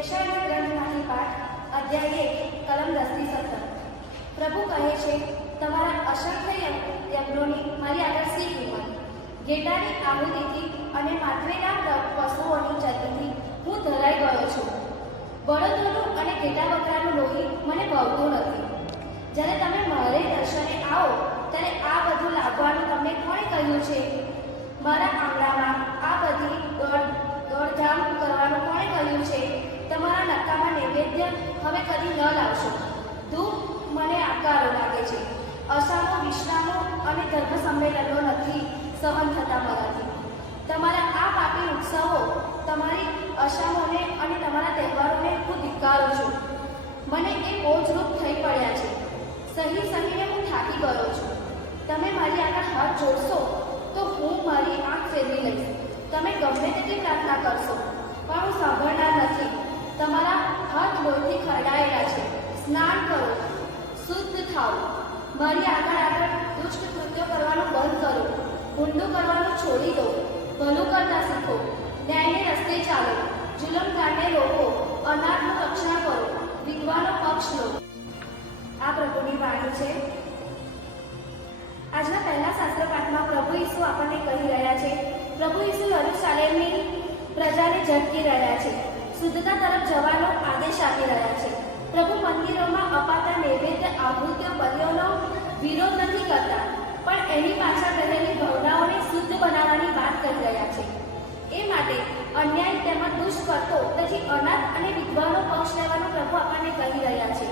દશાંશ ગ્રંથમાંથી પાઠ, અધ્યાય એક, કલમ દસથી સત્તર. પ્રભુ કહે છે, તમારા અસંખ્ય યજ્ઞોની મારી આગળ સી કિંમત ગેટાની આહુતિથી અને માથવેના પશુઓની જતનથી હું ધરાઈ ગયો છું. બળદોનું અને ઘેટા બકરાનું લોહી મને ભાવતું નથી. જ્યારે તમે મારે દર્શને આવો, ત્યારે આ તમારા નૈવેદ્ય હવે કદી ન લાવશો. ધૂપ મને આકારો લાગે છે. અસામો વિશ્રામો અને ધર્મ સંમેલનો નથી સહન થતા મારાથી તમારા આ પાપી ઉત્સવો તમારી અસામોને અને તમારા તહેવારોને હું ધિક્કારું છું. મને એ બોજરૂપ થઈ પડ્યા છે. સહી સહીને હું થાકી ગયો છું. તમે મારી આગળ હાથ જોડશો તો હું મારી આંખ ફેરવી લઈશ. તમે ગમે તેટલી પ્રાર્થના કરશો, પણ હું સાંભળનાર નથી. તમારા હાથ લોહીથી ખરડાયેલા છે. સ્નાન કરો. શુદ્ધ થાઓ. મારી આગળ આગળ દુષ્ટ કૃત્યો કરવાનું બંધ કરો. ઊંડું કરવાનું છોડી દો. ભલું કરતા શીખો. ન્યાયને રસ્તે ચાલો. જુલમગારને રોકો. અનાથનું રક્ષણ કરો. વિધવાનો પક્ષ લો. આ પ્રભુની વાણી છે. આજના પહેલા શાસ્ત્ર પાઠમાં પ્રભુ ઈસુ આપણને કહી રહ્યા છે. પ્રભુ ઈસુ યરુશાલેમની પ્રજાને ઝટકી રહ્યા છે. શુદ્ધતા તરફ જવાનો આદેશ આપી રહ્યા છે. પ્રભુ મંદિરોમાં અપાતા નૈવેદ્ય આહુતિઓ બલિઓનો વિરોધ નથી કરતા, પણ એની પાછળ રહેલી ભાવનાઓને શુદ્ધ બનાવવાની વાત કરી રહ્યા છે. એ માટે અન્યાય તેમજ દુષ્ટ કરતો તેથી અનાથ અને વિધવાનો પક્ષ લેવાનો પ્રભુ આપણને કહી રહ્યા છે.